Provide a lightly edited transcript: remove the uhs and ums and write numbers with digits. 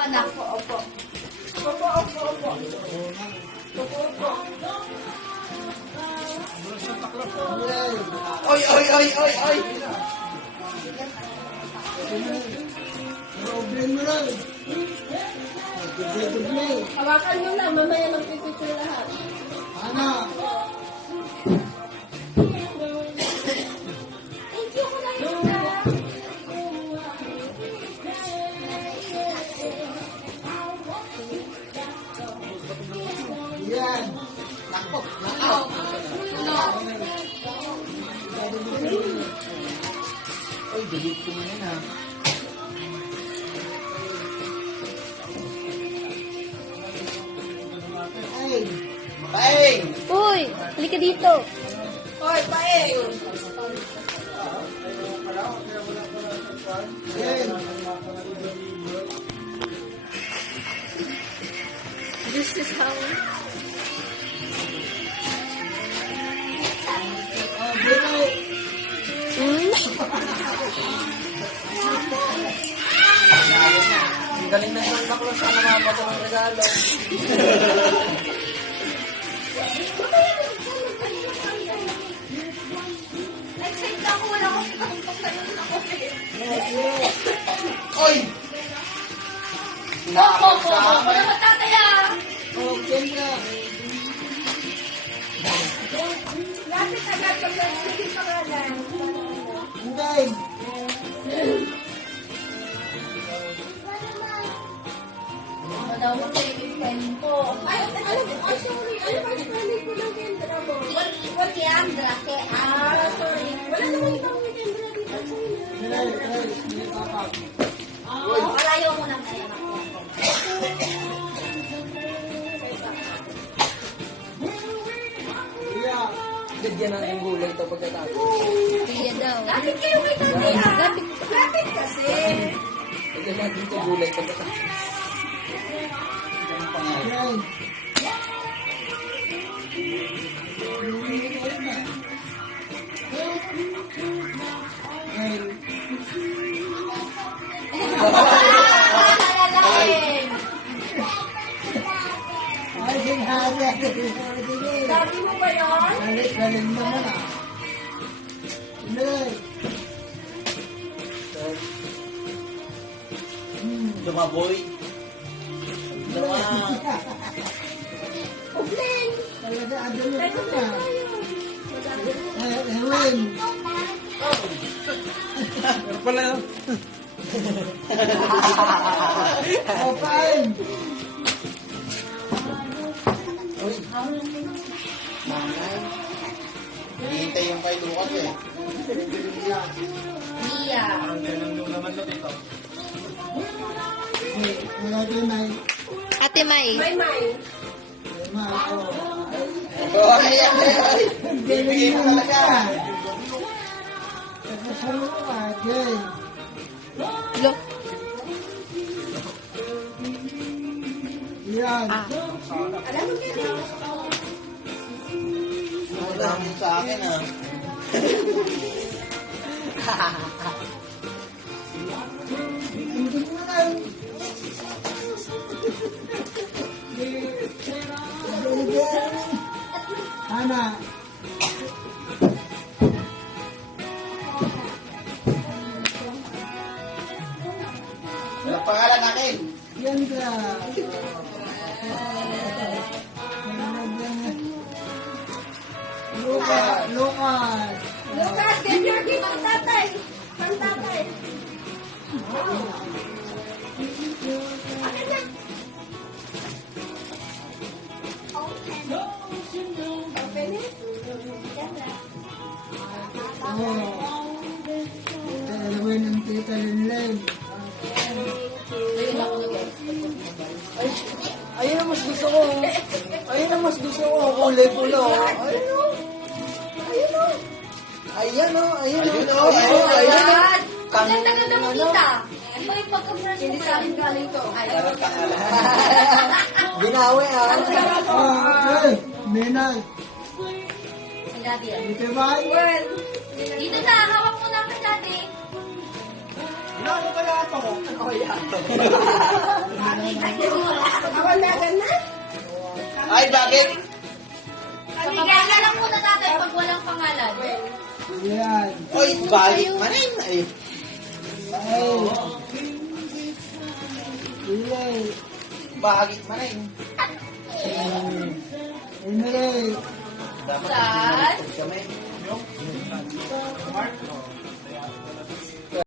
Anak po, opo. Opo, opo, opo. Opo, opo. Oy, oy, oy, oy, oy! Problem mo lang. Hawakan mo na, mamaya magpipicture lahat. Ana, Thank you, Kuya. yan. Nako, nako! Oy, delete ko na yan ha. Ay, Paeng! Uy, halika dito. Hoy, paeng. yan. This is how... Bino. Hmm? Ang galing na Santa Claus. Sana mapasa ng regalo. Excited na ako, wala akong pagkakumpak na yun ako. Oy! Opo, opo, opo. Wala matataya. Okay na. Lapit agad pag nagsigil pangalan. Hindi. Daw mo sa spelling ko. Ay, sorry. Ano ba spelling ko ng Kendra mo? What Kendra? Sorry. Wala naman ibang Kendra dito. Ay, hindi papa. Malayo mo nang kaya ako. Yeah. Bigyan na yung gulay ito pagkatapos. Kaya daw. Lapit kayo kay tatay ah. Lapit kasi. Bigyan natin ito gulay pagkatapos. Yan. Ay, Alalain. ay, sinabi. Sabi mo ba yun? Galing naman ah. Hindi. Dumaboy. Duma. Ubling. Talaga, ano na Tayo ka? tayo. Ewan. Pero pala yun. Opain. Uy. Nanay. Hihintay yung kay Lucas eh. Mia. Wala din ay. Ate May. May may. Ma, Ay, ay, ay. Bibigay mo talaga. Kasasalo ka, Jay. Lo. Yan. Ah. Alam mo yan. Wala mo sa akin ah. Hindi mo lang. Ana. Wala pangalan natin. Yan ka. Lucas. Lucas. Lucas, get your gift ang tatay. Ang tatay. Akin na. Open it. Oh. Dalawa ng tita Linlen. Ayun ang mas gusto ko. Ayun ang mas gusto ko. Kulay pula oh. Ayun o. Ayun o. Ayan o. Ayun o. Ayun o. Ayun o. Ang ganda-ganda mo kita. Iba yung pagka-fresh mo sa akin galing to. Binawi ah. Oh, ay. Minay. Dati yan. Dito ba? Well, dito na, hawak mo na ka dati. Ano kaya ito? Ano kaya ito? Kawandagan na? Ay, bakit? Pagkakala lang muna natin pag walang pangalan. Yan. Oy, balik manin. Ay, Ay. Ilay. bakit manin. Ilay. Dapat Sas. kami.